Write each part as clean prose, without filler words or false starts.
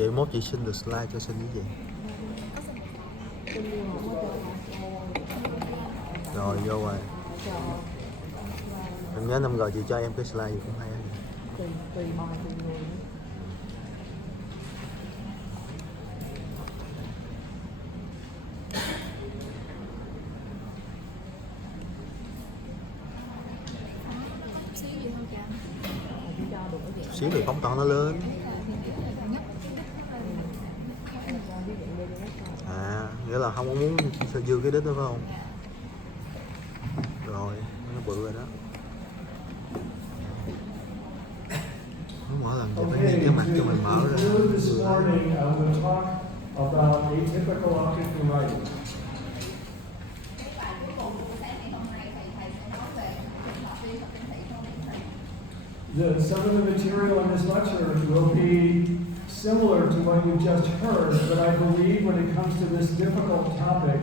Chị mốt chị xin được slide cho xin cái gì? Rồi vô rồi. Em nhớ 5G chị cho em cái slide gì cũng hay. Tùy bài tùy người. Xíu thì phóng to nó lớn. À, nghĩa là không có muốn dư cái đít đó phải không? Rồi, nó bự rồi đó. Nó mỗi lần chị phải nghiêng cái mặt cho mình mở ra. This morning I will talk about atypical optic neuritis. Some of the material in this lecture will be similar to what you just heard, but I believe when it comes to this difficult topic,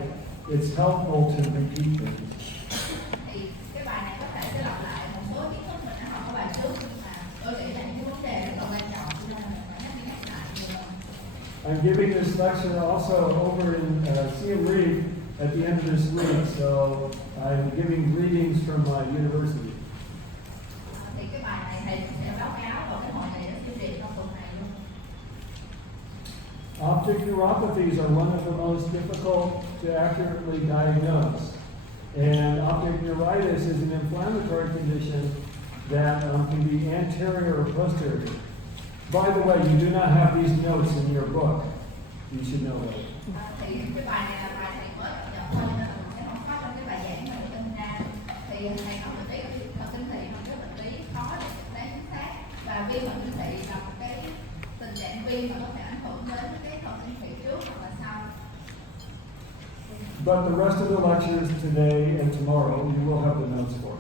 it's helpful to repeat things. I'm giving this lecture also over in Siem Reap at the end of this week, so I'm giving greetings from my university. Optic neuropathies are one of the most difficult to accurately diagnose. And optic neuritis is an inflammatory condition that can be anterior or posterior. By the way, you do not have these notes in your book. You should know that. But the rest of the lectures today and tomorrow, you will have the notes for it.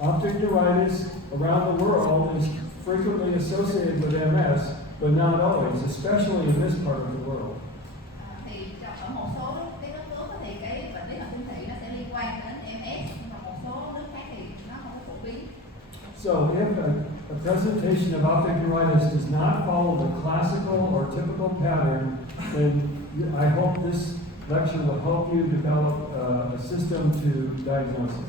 Optic neuritis around the world is frequently associated with MS, but not always, especially in this part of the world. So if a presentation of optic neuritis does not follow the classical or typical pattern, then I hope this lecture will help you develop a system to diagnose it.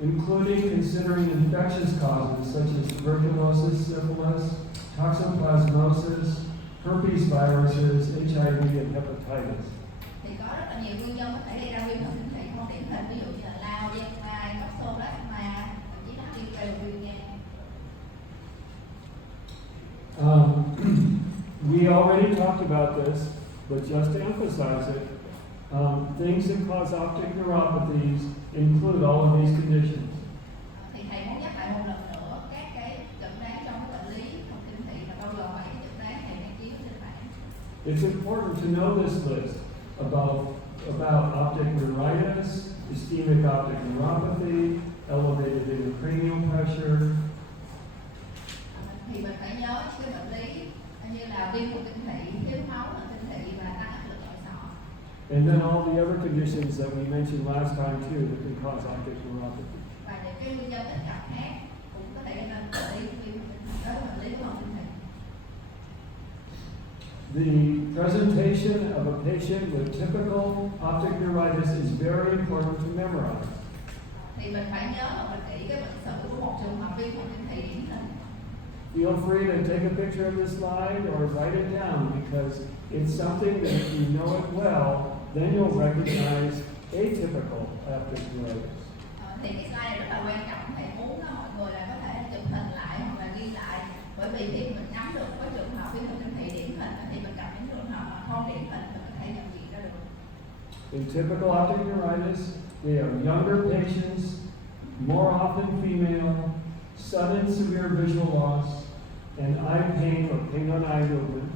Including considering infectious causes such as tuberculosis, syphilis, toxoplasmosis, herpes viruses, HIV, and hepatitis. We already talked about this, but just to emphasize it, things that cause optic neuropathies include all of these conditions. It's important to know this list about optic neuritis, ischemic optic neuropathy, elevated intracranial pressure. And then all the other conditions that we mentioned last time too that can cause optic neuropathy. The presentation of a patient with typical optic neuritis is very important to memorize. Feel free to take a picture of this slide or write it down because it's something that if you know it well, then you'll recognize atypical optic neuritis. In typical optic neuritis, they are younger patients, more often female, sudden severe visual loss, and eye pain or pain on eye movement.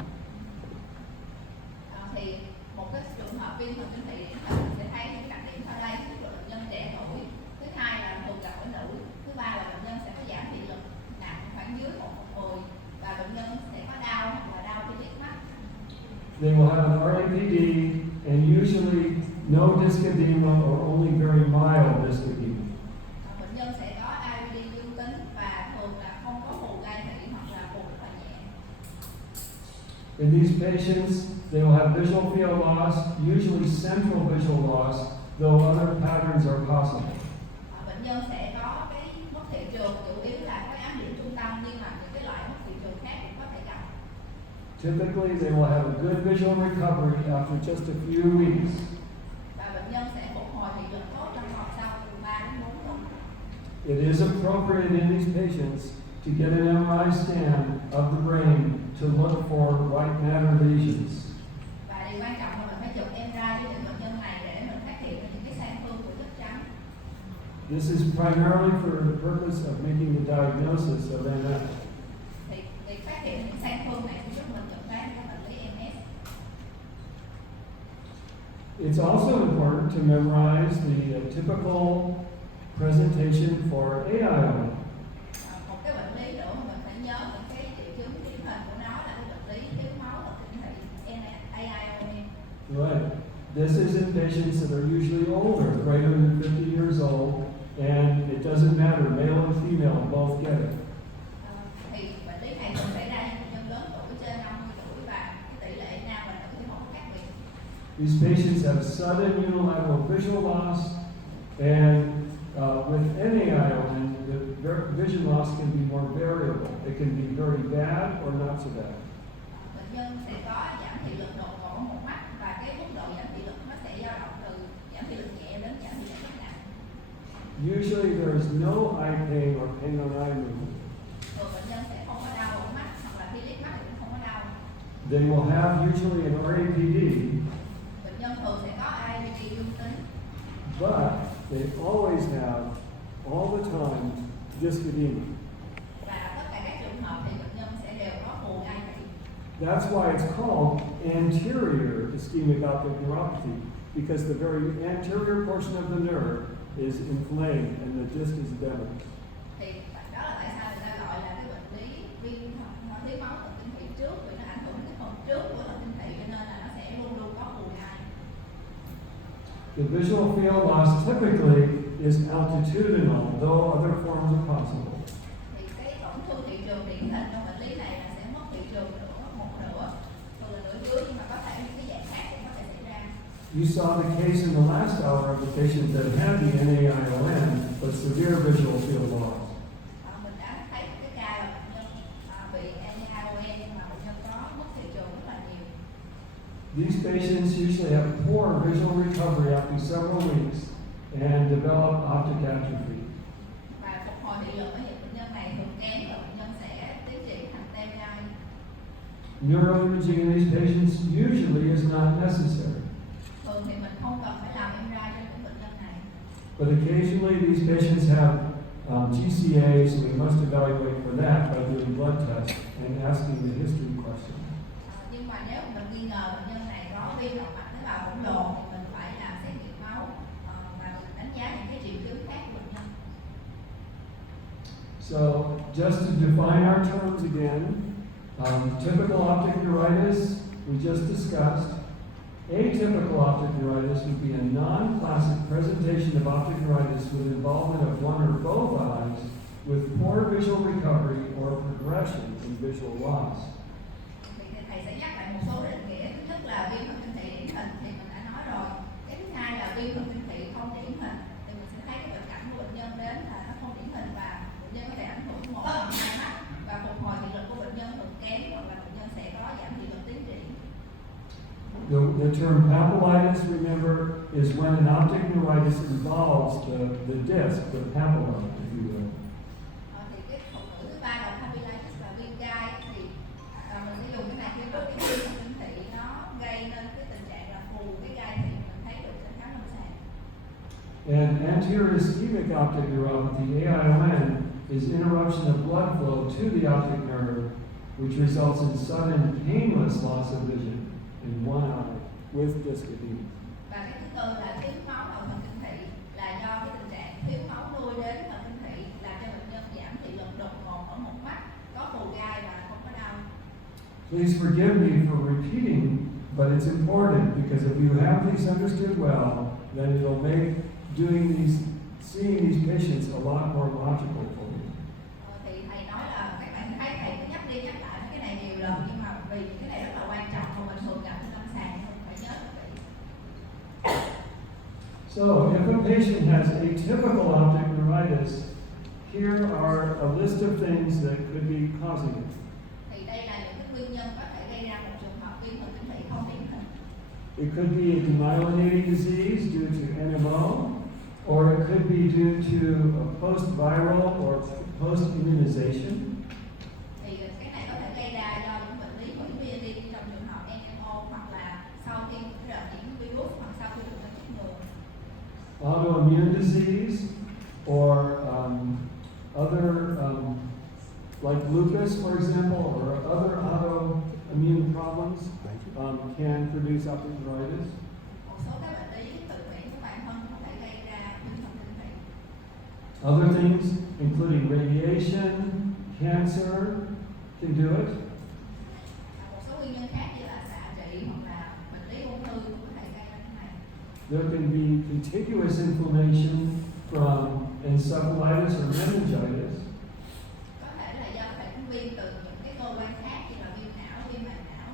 They will have an RAPD and usually no disc edema or only very mild disc edema. Bệnh nhân sẽ có IBD dương tính và thường là không có phù gai thị hoặc là phù rất là nhẹ. In these patients, they will have visual field loss, usually central visual loss, though other patterns are possible. Bệnh nhân sẽ có cái mất thị trường chủ yếu là cái ám điểm trung tâm, nhưng mà những cái loại mất thị trường khác cũng có thể gặp. Typically, they will have a good visual recovery after just a few weeks. Và bệnh nhân sẽ phục hồi thị lực tốt trong vòng sau từ 3 đến 4 tuần. It is appropriate in these patients to get an MRI scan of the brain to look for white matter lesions. Và điều quan trọng là mình phải chụp MRI với những bệnh nhân này để mình phát hiện những cái sang phương của chất trắng. This is primarily for the purpose of making the diagnosis of MS. Thì việc phát hiện những sang phương này sẽ giúp mình chẩn đoán các bệnh lý MS. It's also important to memorize the typical presentation for AION. Một cái bệnh lý nữa mà mình phải nhớ những cái triệu chứng điển hình của nó là cái bệnh lý thiếu máu và tinh thị AION. Right. This is in patients that are usually older, greater than 50 years old, and it doesn't matter, male and female both get it. Thì bệnh lý này thường xảy ra cho bệnh nhân lớn tuổi trên 50 tuổi và cái tỷ lệ nam và nữ thì không có khác biệt. These patients have sudden unilateral visual loss, and with NAION, the vision loss can be more variable. It can be very bad or not so bad. Bệnh nhân sẽ có giảm thị lực đột ngột ở một mắt và cái mức độ giảm thị lực nó sẽ dao động từ giảm thị lực nhẹ đến giảm thị lực rất nặng. Usually there is no eye pain or pain on eye movement. Thường bệnh nhân sẽ không có đau ở mắt hoặc là khi liếc mắt thì cũng không có đau. They will have usually an RAPD, Bệnh nhân thường sẽ có IBD dương tính but they always have, all the time, disc edema. và tất cả các trường hợp thì bệnh nhân sẽ đều có phù gai thị. That's why it's called anterior ischemic optic neuropathy, because the very anterior portion of the nerve is inflamed and the disc is damaged. Thì đó là tại sao người ta gọi là cái bệnh lý viêm thiếu máu thần kinh thị trước, vì nó ảnh hưởng đến cái phần trước của thần kinh thị cho nên là nó sẽ luôn luôn có phù gai. The visual field loss typically is altitudinal, though other forms are possible. Thì cái tổn thương thị trường điển hình trong bệnh lý này là sẽ mất thị trường một nửa, thường là nửa dưới, nhưng mà có thể những cái dạng khác cũng có thể xảy ra. You saw the case in the last hour of the patient that had the NAION, but severe visual field loss. Mình đã thấy cái ca là bệnh nhân bị NAION nhưng mà bệnh nhân có mất thị trường rất là nhiều. These patients usually have poor visual recovery after several weeks and develop optic atrophy. Và phục hồi thị lực ở những bệnh nhân này thường kém và bệnh nhân sẽ tiến triển thành teo gai. Neuroimaging in these patients usually is not necessary, Thường thì mình không cần phải làm MRI cho những bệnh nhân này. but occasionally these patients have GCA, so we must evaluate for that by doing blood tests and asking the history question. Nhưng mà nếu mình nghi ngờ bệnh nhân này có viêm động mạch tế bào hỗn độn thì mình phải làm xét nghiệm máu và mình đánh giá những cái triệu chứng khác của bệnh nhân. So just to define our terms again, typical optic neuritis we just discussed. Atypical optic neuritis would be a non-classic presentation of optic neuritis with involvement of one or both eyes with poor visual recovery or progression in visual loss. Thì thầy sẽ nhắc lại một số định nghĩa. Thứ nhất là viêm thần kinh thị điển hình thì mình đã nói rồi. Cái thứ hai là viêm thần kinh thị không điển hình thì mình sẽ thấy cái bệnh cảnh của bệnh nhân đến là nó không điển hình và bệnh nhân có thể ảnh hưởng một hoặc hai mắt và phục hồi thị lực của bệnh nhân thường kém hoặc là bệnh nhân sẽ có giảm thị lực tiến triển. The term papillitis, remember, is when an optic neuritis involves the disc, the papilla, if you will. Thì cái thuật ngữ thứ ba là papillitis là viêm gai thì mình sẽ dùng cái này khi có cái viêm thần kinh thị nó gây nên cái tình trạng là phù cái gai thị mình thấy được trên khám lâm sàng. And anterior ischemic optic neuropathy, AION, is interruption of blood flow to the optic nerve, which results in sudden painless loss of vision in one eye with disc edema. Và cái thứ tư là thiếu máu đầu thần kinh thị là do cái tình trạng thiếu máu nuôi đến thần kinh thị làm cho bệnh nhân giảm thị lực đột ngột ở một mắt, có phù gai và không có đau. Please forgive me for repeating But it's important because if you have these understood well, then it'll make seeing these patients a lot more logical for you. Thì thầy nói là các bạn thấy thầy cứ nhắc đi nhắc lại cái này nhiều lần, nhưng mà vì cái này rất là quan trọng mà mình thường gặp trên lâm sàng nên phải nhớ kỹ. So, if a patient has atypical optic neuritis, here are a list of things that could be causing it. Thì đây là những cái nguyên nhân có thể gây ra một trường hợp viêm thần kinh thị không điển hình. It could be a demyelinating disease due to NMO, or it could be due to a post-viral or post-immunization. Thì cái này có thể gây ra do những bệnh lý hủy PhD trong trường hợp NMO, hoặc là sau khi một cái đợt nhiễm virus, hoặc sau khi được chích ngừa. Autoimmune disease, or other, like lupus, for example, or other autoimmune problems can produce optic neuritis. Một số các bệnh lý tự miễn của bản thân có thể gây ra viêm thần kinh thị. Other things, including radiation, cancer, can do it. Một số nguyên nhân khác như là xạ trị hoặc là bệnh lý ung thư cũng có thể gây ra cái này. There can be contiguous inflammation from encephalitis or meningitis, Có thể là do phản viêm từ những cái cơ quan khác như là viêm não, viêm màng não,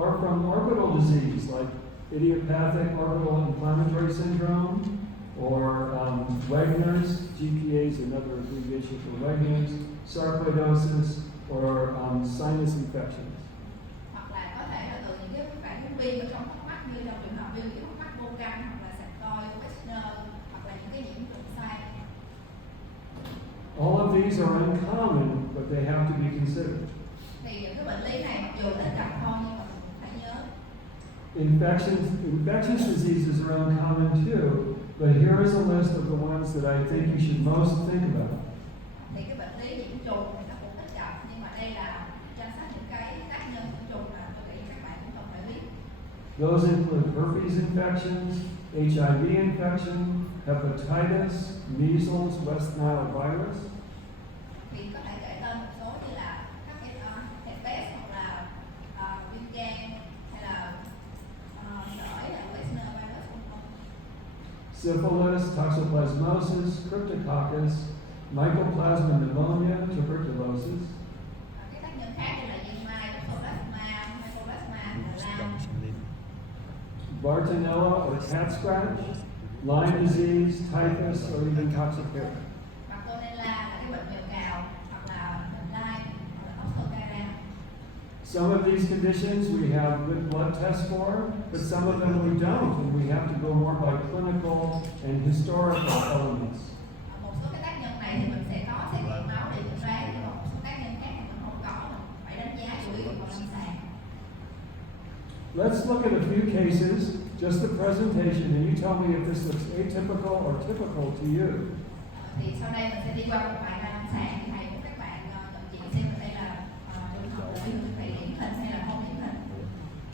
or from orbital disease like idiopathic orbital inflammatory syndrome, or Wegener's, GPA is another abbreviation for Wegener's, sarcoidosis, or sinus infections. hoặc là có thể là từ những cái phản ứng viêm ở trong hốc mắt như trong trường hợp viêm hốc mắt vô căn, hoặc là sạch coi, Wegener, hoặc là những cái nhiễm trùng sai. All of these are uncommon, but they have to be considered. Thì những cái bệnh lý này mặc dù ít gặp thôi nhưng mà mình cũng phải nhớ. Infectious diseases are uncommon too, but here is a list of the ones that I think you should most think about. Thì cái bệnh lý nhiễm trùng thì nó cũng ít gặp, nhưng mà đây là danh sách những cái tác nhân nhiễm trùng mà tôi nghĩ các bạn cũng cần phải biết. Those include herpes infections, HIV infection, hepatitis, measles, West Nile virus, Thì có thể kể tên một số như là herpes hoặc là viêm gan, hay là sởi, hay là Wegener virus vân vân. syphilis, toxoplasmosis, cryptococcus, mycoplasma pneumonia, tuberculosis, Cái tác nhân khác như là viêm mai, toxoplasma, mycoplasma, Hà Lan, Bartonella or cat scratch, Lyme disease, typhus, or even toxic hair. Bartonella là cái bệnh mèo cào, hoặc là bệnh lai, hoặc là Oxford. Some of these conditions we have good blood tests for, but some of them we don't, and we have to go more by clinical and historical elements. Một số cái tác nhân này thì mình sẽ có xét nghiệm máu để chẩn đoán, nhưng mà một số tác nhân khác thì mình không có, mình phải đánh giá chủ yếu vào lâm sàng. Let's look at a few cases, just the presentation, and you tell me if this looks atypical or typical to you. Thì sau đây mình sẽ đi qua một vài ca lâm sàng, thì thầy của các bạn nhận diện xem đây là trường hợp là viêm thần kinh điển hình hay là không điển hình.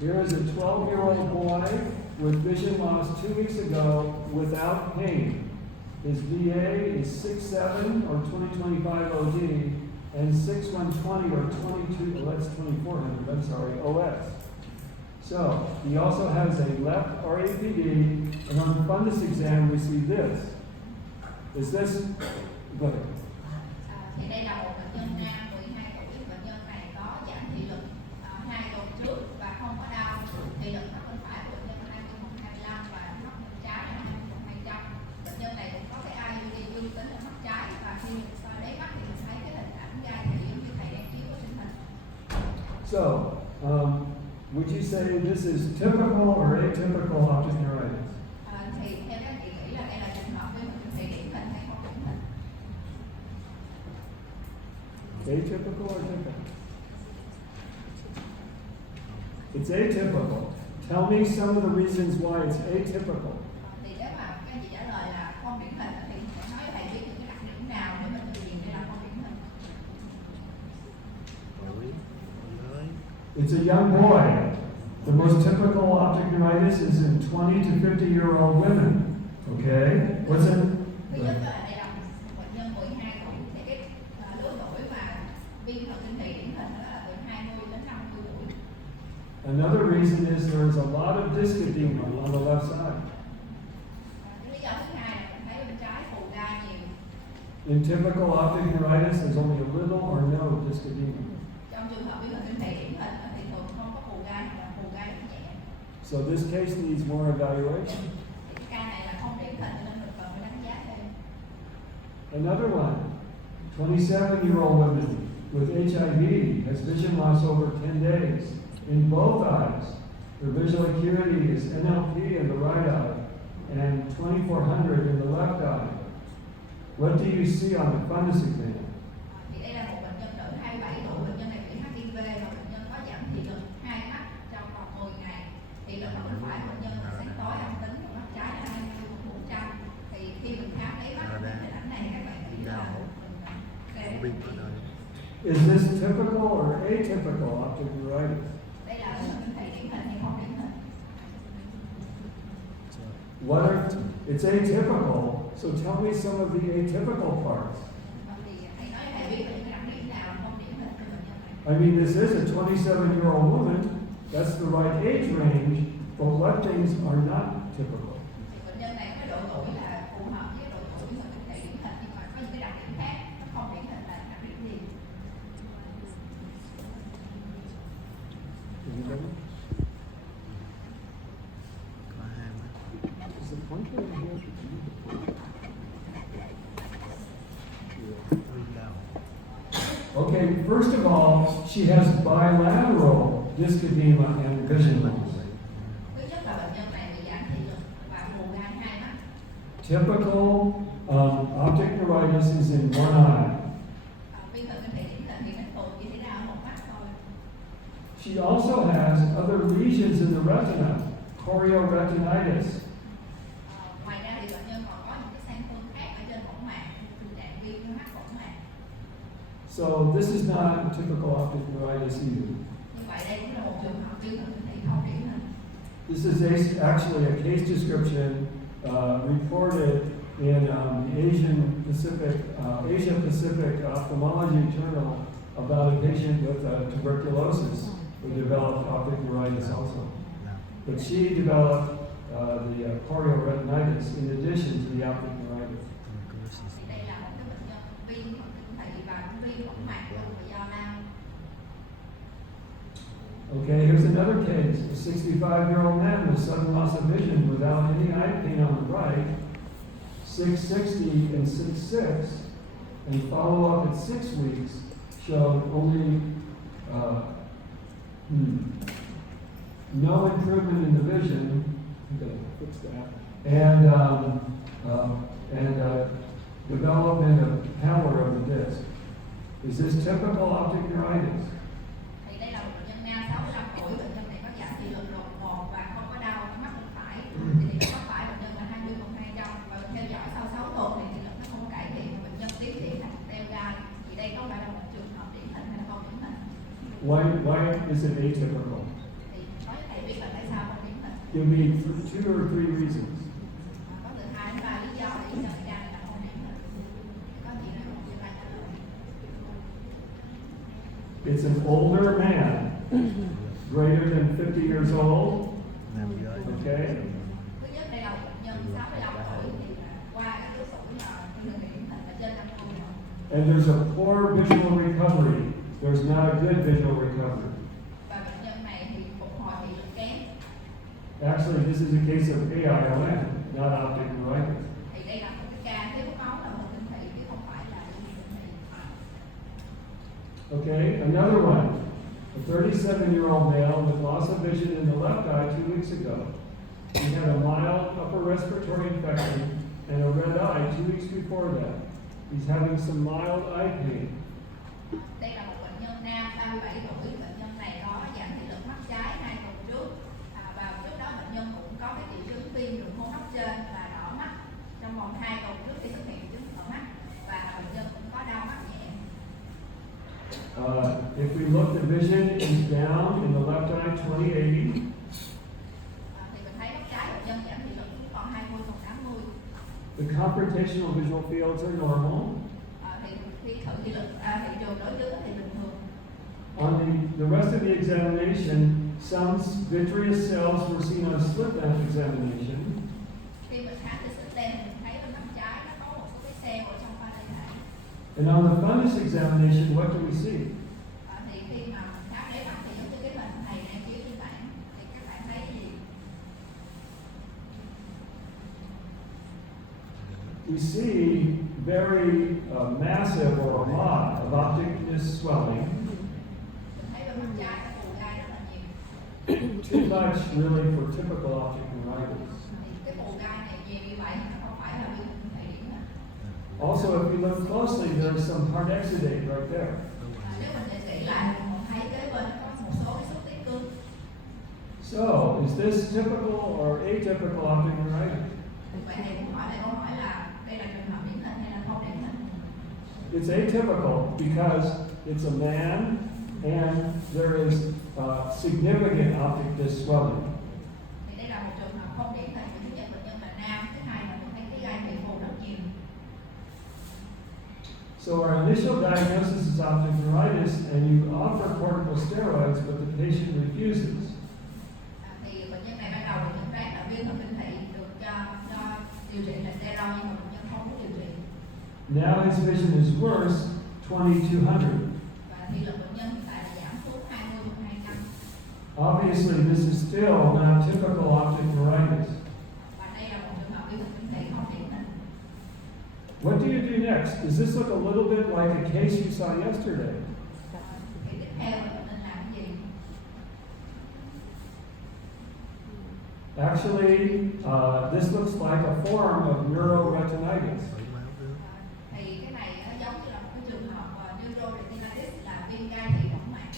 Here is a 12-year-old boy with vision loss 2 weeks ago without pain. His VA is 6'7" or 20/25 OD and 6'120" or 2400, I'm sorry, OS. So, he also has a left RAPD, and on the fundus exam we see this. Is this, go ahead. Thì đây là một bệnh nhân nam 12 tuổi, bệnh nhân này có giảm thị lực 2 tuần trước và không có đau. Thị lực mắt bên phải của bệnh nhân là 20/25 và mắt bên trái là 20/200. Bệnh nhân này cũng có cái IUD dương tính ở mắt trái, và khi mình soi đáy mắt thì mình thấy cái hình ảnh gai thị giống như thầy đang chiếu ở trên hình. So, would you say this is typical or atypical optic neuritis? Thì theo các chị nghĩ là đây là trường hợp viêm thần kinh thị điển hình hay không điển hình? Atypical or typical? It's atypical. Tell me some of the reasons why it's atypical. Thì nếu mà các chị trả lời là không điển hình thì phải nói với thầy biết những cái đặc điểm nào để mình thực hiện đây là không điển hình. It's a young boy. The most typical optic neuritis is in 20 to 50-year-old women. Okay? What's it? Thứ nhất là đây là một bệnh nhân 12 tuổi, thì cái lứa tuổi mà viêm thần kinh thị điển hình đó là từ 20 đến 50 tuổi. Another reason is there is a lot of disc edema on the left side. Cái lý do thứ hai là mình thấy bên trái phù ga nhiều. In typical optic neuritis, there's only a little or no disc edema. Trong trường hợp viêm thần kinh thủy điển hình thì thường không có phù ga hoặc là phù ga rất nhẹ. So this case needs more evaluation. Thì cái ca này là không điển hình nên mình cần phải đánh giá thêm. Another one, 27-year-old woman with HIV has vision loss over 10 days in both eyes. Her visual acuity is NLP in the right eye and 2400 in the left eye. What do you see on the fundus exam? Thì đây là một bệnh nhân nữ 27 tuổi, bệnh nhân này bị HIV và bệnh nhân có giảm thị lực hai mắt trong vòng 10 ngày. Thị lực ở bên phải bệnh nhân là sáng tối âm tính, và mắt trái là 20/400. Thì khi mình khám lấy mắt cái hình ảnh này các bạn nghĩ là Pin ở đây. Is this typical or atypical optic neuritis? đây là bệnh nhân thủy điển hình hay không điển hình. What are, it's atypical, so tell me some of the atypical parts. Thì hãy nói thầy biết những cái đặc điểm nào không điển hình cho bệnh nhân này. I mean, this is a 27-year-old woman. That's the right age range, but what things are not typical? Thì bệnh nhân này có độ tuổi là phù hợp với độ tuổi bệnh nhân thủy điển hình, nhưng mà có những cái đặc điểm khác nó không điển hình là đặc điểm gì. Anybody? Có hai mắt. Is the pointer in here? Pin đâu. Okay, first of all, she has bilateral disc edema and vision loss. Thứ nhất là bệnh nhân này bị giảm thị lực và phù ga hai mắt. Typical optic neuritis is in one eye. Viêm thần kinh thủy điển hình thì nó thường chỉ xảy ra ở một mắt thôi. She also has other lesions in the retina, chorioretinitis. Ngoài ra thì bệnh nhân còn có những cái sang thương khác ở trên võng mạc, tình trạng viêm mắt võng mạc. So this is not typical optic neuritis either. Như vậy đây cũng là một trường hợp viêm thần kinh thủy không điển hình. This is actually a case description reported in the Asia Pacific Ophthalmology Journal about a patient with tuberculosis who developed optic neuritis also. But she developed the chorioretinitis in addition to the optic neuritis. Thì đây là một cái bệnh nhân viêm thần kinh thủy và viêm võng mạc cùng với do lao. Okay, here's another case. A 65-year-old man with sudden loss of vision without any eye pain on the right, 660 and 6'6", and follow-up at 6 weeks showed only no improvement in the vision. I'm going to fix that. And development of pallor of the disc. Is this typical optic neuritis? Thì đây là một bệnh nhân nam 65 tuổi, bệnh nhân này có giảm thị lực đột ngột và không có đau ở mắt bên phải. Thì thị lực mắt phải bệnh nhân là 20/200 và theo dõi sau 6 tuần thì thị lực nó không cải thiện, bệnh nhân tiến triển thành teo gai. Thì đây có phải là một trường hợp điển hình hay là không điển hình? Why is it atypical? Thì nói với thầy biết là tại sao không điển hình. Give me 2 or 3 reasons. Có từ 2 đến 3 lý do để cho người ta là không điển hình. Có gì nào không đưa ra trả lời. It's an older man, greater than 50 years old, Nam giới. okay? Thứ nhất đây là một bệnh nhân 65 tuổi thì qua cái lứa tuổi là người điển hình là trên 50 rồi. And there's a poor visual recovery. There's not a good visual recovery. Và bệnh nhân này thì phục hồi thị lực kém. Actually, this is a case of AION, not optic neuritis. Thì đây là một cái ca thiếu máu là thần kinh thủy chứ không phải là viêm thần kinh thủy. Okay, another one. A 37-year-old male with loss of vision in the left eye 2 weeks ago. He had a mild upper respiratory infection and a red eye 2 weeks before that. He's having some mild eye pain. Đây là một bệnh nhân nam 37 tuổi, bệnh nhân này có giảm thị lực mắt trái 2 tuần trước. Và trước đó bệnh nhân cũng có cái triệu chứng viêm đường hô hấp trên và đỏ mắt trong vòng 2 tuần trước khi xuất hiện triệu chứng ở mắt, và bệnh nhân cũng có đau mắt nhẹ. If we look, the vision is down in the left eye 20/80. Thì mình thấy mắt trái bệnh nhân giảm thị lực cũng còn 20/80. The confrontational visual fields are normal. Thì khi thử thị trường đối chứng thì bình thường. On the rest of the examination, some vitreous cells were seen on slit lamp examination. Khi mình khám thì slit lamp mình thấy bên mắt trái nó có một số cái sẹo ở trong pha lê thể. And on the fundus examination, what do we see? Thì khi mà mình khám đáy mắt thì giống như cái hình thầy đang chiếu trên bảng thì các bạn thấy gì? We see very massive or a lot of optic disc swelling. Mình thấy bên mắt trái nó phù gai rất là nhiều. Too much really for typical optic neuritis. Thì cái phù gai này nhiều như vậy nó không phải là viêm thần thủy điển hình. Also, if you look closely, there's some hard exudate right there. Nếu mình nhìn kỹ lại thì mình thấy kế bên có một số cái xúc tiết cứng. So, is this typical or atypical optic neuritis? Vậy thì cũng hỏi lại câu hỏi là đây là trường hợp điển hình hay là không điển hình? It's atypical because it's a man and there is significant optic disc swelling. Thì đây là một trường hợp không điển hình. Thứ nhất bệnh nhân là nam, thứ hai là mình thấy cái gai bị phù rất nhiều. So our initial diagnosis is optic neuritis, and you offer corticosteroids, but the patient refuses. Thì bệnh nhân này ban đầu được nhận đoán là viêm thần kinh thị được cho điều trị là steroid nhưng mà bệnh nhân không có điều trị. Now his vision is worse, 20/200. Và thị lực bệnh nhân hiện tại là giảm xuống 20/200. Obviously, this is still not typical optic neuritis. Và đây là một trường hợp viêm thần kinh thị không điển hình. What do you do next? Does this look a little bit like a case you saw yesterday? Thì tiếp theo là bệnh nhân làm cái gì? Actually, this looks like a form of neuroretinitis. Bởi máu nữa. Thì cái này nó giống như là một cái trường hợp neuritis là viêm gai thị võng mạc.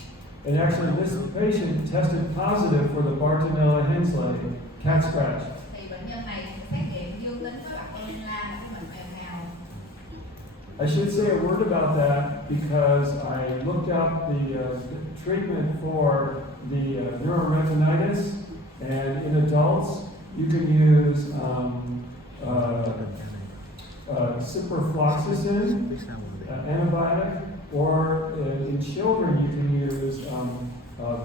And actually, this patient tested positive for the Bartonella-Hensley cat scratch. Thì bệnh nhân này xét nghiệm dương tính với Bartonella là cái bệnh mèo cào. I should say a word about that because I looked up the treatment for the neuroretinitis, and in adults, you can use ciprofloxacin, Biết sao mà bị. antibiotic, or in children, you can use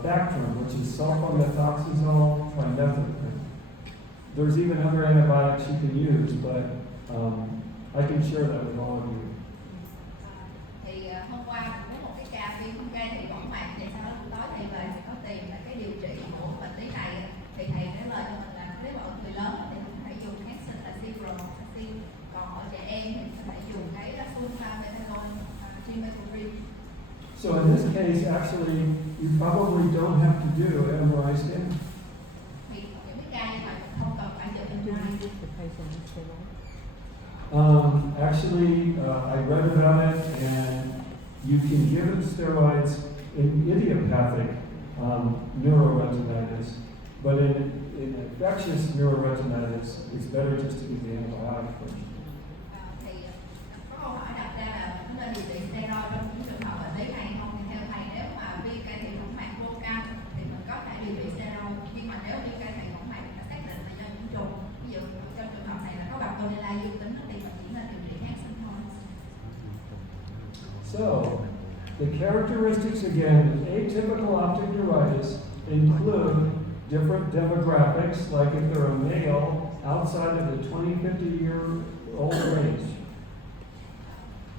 Bactrim, which is sulfamethoxazole trimethoprim. There's even other antibiotics you can use, but I can share that with all of you. Thì hôm qua mình có một cái ca viêm gai thị võng mạc thì sau đó tối thầy về thì có tìm là cái điều trị của bệnh lý này thì thầy trả lời cho mình là nếu mà ở người lớn thì mình phải dùng kháng sinh là ciprofloxacin, còn ở trẻ em thì mình phải dùng cái sulfamethoxazole trimethoprim. So in this case, actually, you probably don't have to do MRI scan. Thì những cái ca như vậy mình không cần phải chụp MRI. Actually, I read about it, and you can give them steroids in idiopathic neuroretinitis, but in infectious neuroretinitis, it's better just to give the antibiotic first. Thì có câu hỏi đặt ra là chúng ta điều trị steroid trong những trường hợp bệnh lý này không? Thì theo thầy nếu mà viêm gai thị võng mạc vô căn thì mình có thể điều trị steroid, nhưng mà nếu viêm gai thị võng mạc đã xác định là do nhiễm trùng, ví dụ trong trường hợp này là có Bartonella dương tính thì mình chỉ nên điều trị kháng sinh thôi. So, the characteristics again of atypical optic neuritis include different demographics, like if they're a male outside of the 20-50-year-old range.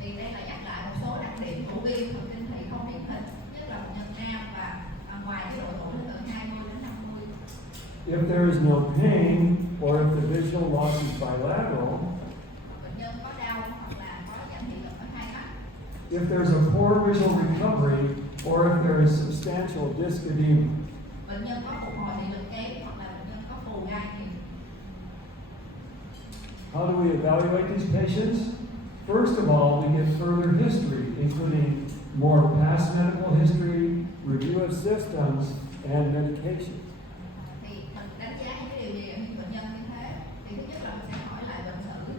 Thì đây là nhắc lại một số đặc điểm của viêm thần kinh thị không điển hình, nhất là bệnh nhân nam và ngoài cái độ tuổi từ 20 đến 50. If there is no pain, or if the visual loss is bilateral, Bệnh nhân có đau hoặc là có giảm thị lực ở hai mắt. if there's a poor visual recovery, or if there is substantial disc edema. Bệnh nhân có phục hồi thị lực kém hoặc là bệnh nhân có phù gai nhiều. How do we evaluate these patients? First of all, we get further history, including more past medical history, review of systems, and medication. Thì mình đánh giá những cái điều gì ở những bệnh nhân như thế? Thì thứ nhất là mình sẽ hỏi lại bệnh sử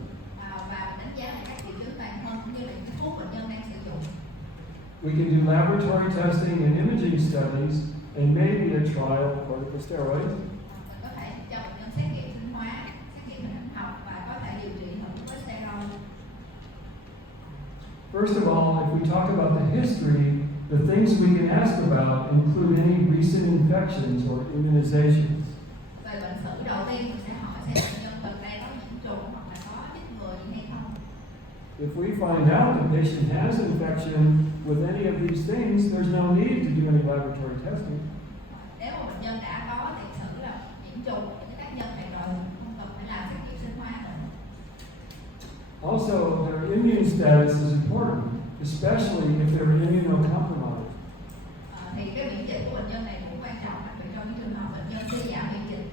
và mình đánh giá lại các triệu chứng toàn thân cũng như là những thuốc bệnh nhân đang sử dụng. We can do laboratory testing and imaging studies, and maybe a trial of corticosteroids. Mình có thể cho bệnh nhân xét nghiệm sinh hóa, xét nghiệm hình ảnh học và có thể điều trị thử với steroid. First of all, if we talk about the history, The things we can ask about include any recent infections or immunizations. Về bệnh sử đầu tiên mình sẽ hỏi xem bệnh nhân gần đây có nhiễm trùng hoặc là có chích ngừa gì hay không. If we find out the patient has infection with any of these things, there's no need to do any laboratory testing. Nếu mà bệnh nhân đã có tiền sử là nhiễm trùng với những tác nhân này rồi, không cần phải làm xét nghiệm sinh hóa nữa. Also, their immune status is important, especially if they're immunocompromised. Thì cái miễn dịch của bệnh nhân này cũng quan trọng, đặc biệt trong những trường hợp bệnh nhân suy giảm miễn dịch.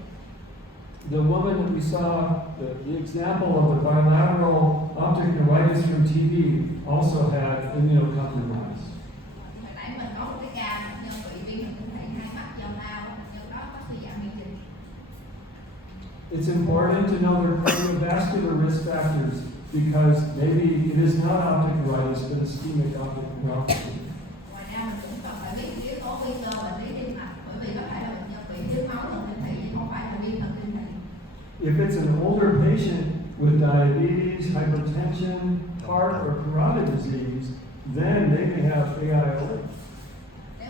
The woman that we saw, the example of the bilateral optic neuritis from TB also had immunocompromise. Hồi nãy mình có một cái ca bệnh nhân bị viêm thần kinh thể hai mắt do lao, bệnh nhân đó có suy giảm miễn dịch. It's important to know their cardiovascular risk factors because maybe it is not optic neuritis but ischemic optic neuropathy. Ngoài ra mình cũng cần phải biết yếu tố nguy cơ bệnh lý tim mạch, bởi vì có thể là bệnh nhân bị thiếu máu thần kinh thể chứ không phải là viêm thần kinh thể. If it's an older patient with diabetes, hypertension, heart or carotid disease, then they may have AIOA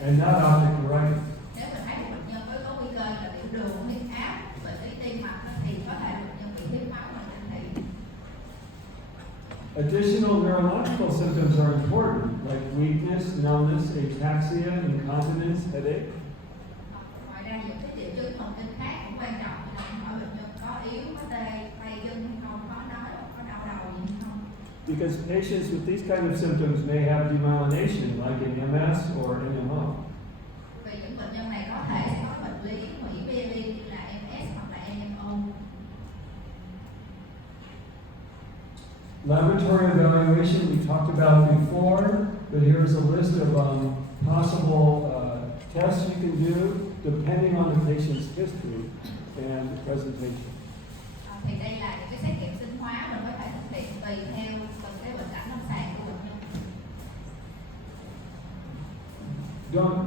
and not optic neuritis. Nếu mình thấy một bệnh nhân với có nguy cơ là tiểu đường, huyết áp, bệnh lý tim mạch thì có thể bệnh nhân bị thiếu máu thần kinh thể. Additional neurological symptoms are important, like weakness, numbness, ataxia, incontinence, headache. Ngoài ra những cái triệu chứng thần kinh khác cũng quan trọng, như là hỏi bệnh nhân có yếu, có tê, tay chân hay không, có nói, có đau đầu gì hay không. Because patients with these kind of symptoms may have demyelination, like in MS or NMO. Vì những bệnh nhân này có thể sẽ có bệnh lý hủy myelin như là MS hoặc là NMO. Laboratory evaluation we talked about before, but here's a list of possible tests you can do depending on the patient's history and presentation. Thì đây là những cái xét nghiệm sinh hóa mình có thể thực hiện tùy theo từng cái bệnh cảnh lâm sàng của bệnh nhân.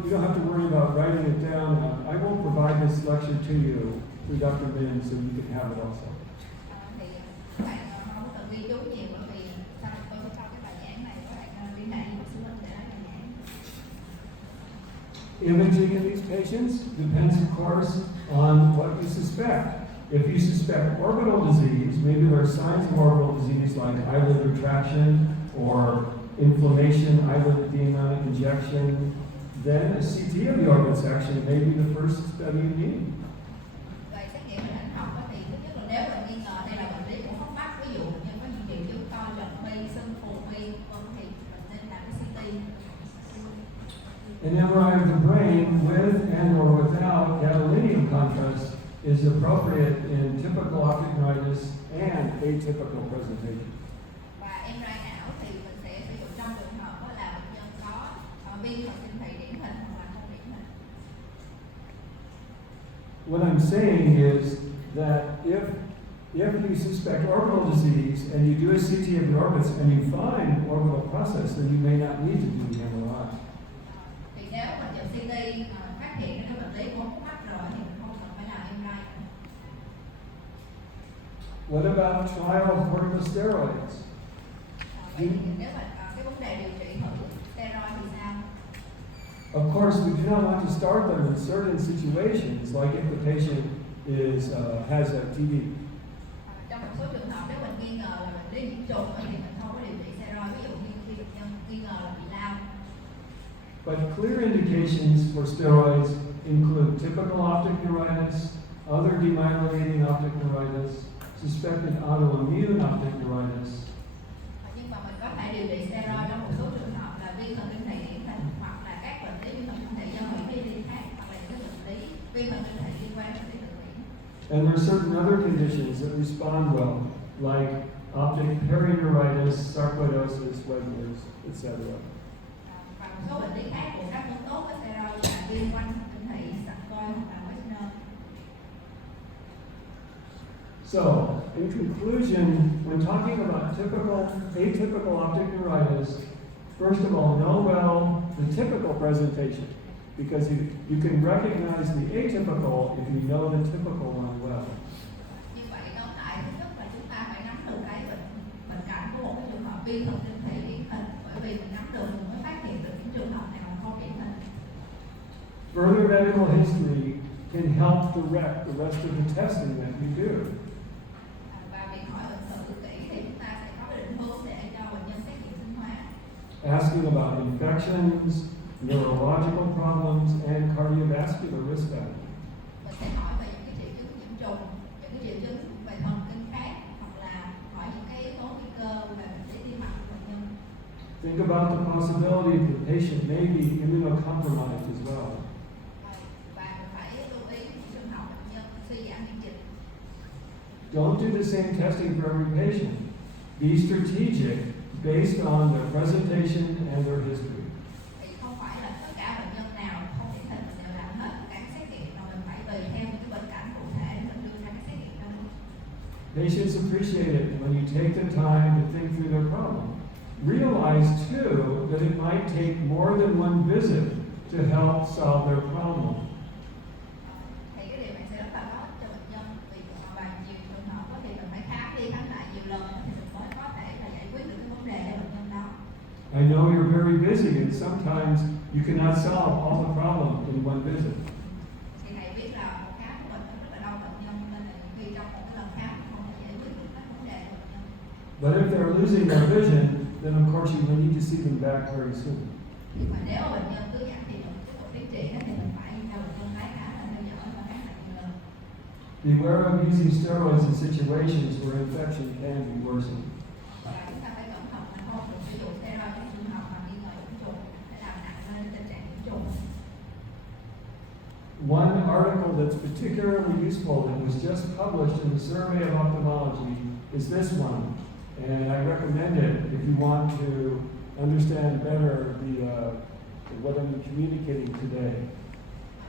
You don't have to worry about writing it down. I will provide this lecture to you through Dr. Min so you can have it also. Thì các bạn không cần ghi chú nhiều bởi vì sau tôi sẽ cho cái bài giảng này các bạn liên hệ với bác sĩ Minh để lấy bài giảng. Imaging in these patients depends, of course, on what you suspect. If you suspect orbital disease, maybe there are signs of orbital disease like eyelid retraction or inflammation, eyelid edema, injection, then a CT of the orbits actually may be the first study you need. Về xét nghiệm hình ảnh học thì thứ nhất là nếu mình nghi ngờ đây là bệnh lý của hốc mắt, ví dụ như có những triệu chứng co giật mi, sưng phù mi, thì mình nên làm cái CT. An MRI of the brain with and or without gadolinium contrast is appropriate in typical optic neuritis and atypical presentation. Và MRI não thì mình sẽ sử dụng trong trường hợp đó là bệnh nhân có viêm thần kinh thể điển hình hoặc là không điển hình. What I'm saying is that if you suspect orbital disease and you do a CT of the orbits and you find orbital process, then you may not need to do the MRI. Thì nếu mình chụp CT mà phát hiện ra cái bệnh lý của hốc mắt rồi thì mình không cần phải làm MRI. What about trial corticosteroids? Vậy thì nếu mà cái vấn đề điều trị thử steroid thì sao? Of course, we do not want to start them in certain situations, like if the patient has a TB. Trong một số trường hợp nếu mình nghi ngờ là bệnh lý nhiễm trùng thì mình không có điều trị steroid, ví dụ như khi bệnh nhân nghi ngờ là bị lao. But clear indications for steroids include typical optic neuritis, other demyelinating optic neuritis, suspected autoimmune optic neuritis. Nhưng mà mình có thể điều trị steroid trong một số trường hợp là viêm thần kinh thể điển hình hoặc là các bệnh lý viêm thần kinh thể do hủy myelin khác hoặc là những bệnh lý viêm thần kinh thể liên quan đến đường biển. And there are certain other conditions that respond well, like optic perineuritis, sarcoidosis, Wegener's, etc. Và một số bệnh lý khác của các nhân tố với steroid là viêm quanh thần kinh thể, sarcoid hoặc là Wegener. So, in conclusion, when talking about atypical optic neuritis, first of all, know well the typical presentation, because you can recognize the atypical if you know the typical one well. Như vậy tóm lại thứ nhất là chúng ta phải nắm được cái bệnh cảnh của một cái trường hợp viêm thần kinh thể điển hình, bởi vì mình nắm được mình mới phát hiện được những trường hợp này mà không Further medical history can help direct the rest of the testing that you do. Và việc hỏi bệnh sử tự kỷ thì chúng ta sẽ có cái định hướng để cho bệnh nhân xét nghiệm sinh hóa. Asking about infections, neurological problems, and cardiovascular risk factors. Mình sẽ hỏi về những cái triệu chứng nhiễm trùng, những cái triệu chứng về thần kinh khác, hoặc là hỏi những cái yếu tố nguy cơ về bệnh lý tim mạch của bệnh nhân. Think about the possibility the patient may be immunocompromised as well. Và mình phải lưu ý những trường hợp bệnh nhân suy giảm miễn dịch. Don't do the same testing for every patient. Be strategic based on their presentation and their history. Thì không phải là tất cả bệnh nhân nào không điển hình mình đều làm hết các xét nghiệm, mà mình phải tùy theo những cái bệnh cảnh cụ thể để mình đưa ra các xét nghiệm đó. Patients appreciate it when you take the time to think through their problem. Realize too that it might take more than one visit to help solve their problem. Thì cái điều này sẽ rất là có ích cho bệnh nhân, vì và nhiều trường hợp có thì mình phải khám đi khám lại nhiều lần thì mình mới có thể là giải quyết được cái vấn đề cho bệnh nhân đó. I know you're very busy and sometimes you cannot solve all the problem in one visit. Thì thầy biết là một khám của mình rất là đông bệnh nhân, nên là khi trong một cái lần khám không thể giải quyết được các vấn đề của bệnh nhân. But if they're losing their vision, then of course you will need to see them back very soon. Nhưng mà nếu bệnh nhân cứ giảm thì mình tiếp tục tiến triển thì mình phải cho bệnh nhân tái khám và theo dõi và khám lại nhiều lần. Beware of using steroids in situations where infection can be worsened. Và chúng ta phải cẩn thận là không được sử dụng steroid trong trường hợp mà nghi ngờ nhiễm trùng để làm nặng lên tình trạng nhiễm trùng. One article that's particularly useful that was just published in the Survey of Ophthalmology is this one. And I recommend it if you want to understand better what I'm communicating today.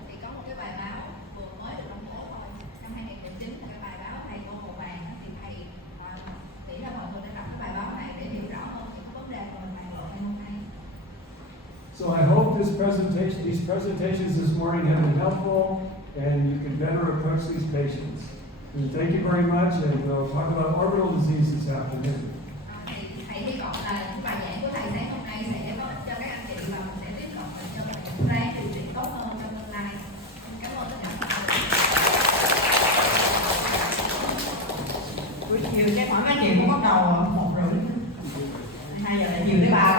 Thì có một cái bài báo vừa mới được công bố thôi, năm 2019 là cái bài báo này của Bộ Vàng, thì thầy nghĩ là mọi người nên đọc cái bài báo này để hiểu rõ hơn những cái vấn đề mà mình bàn luận ngày hôm nay. So I hope these presentations this morning have been helpful and you can better approach these patients. And thank you very much, and we'll talk about orbital disease this afternoon. Thì thầy hy vọng là những bài giảng của thầy sáng hôm nay sẽ có ích cho các anh chị và mình sẽ tiếp cận bệnh nhân và nhận ra điều trị tốt hơn trong tương lai. Cảm ơn tất cả mọi người. Buổi chiều chắc khoảng mấy chiều cũng bắt đầu 1:30, 2 giờ lại chiều tới 3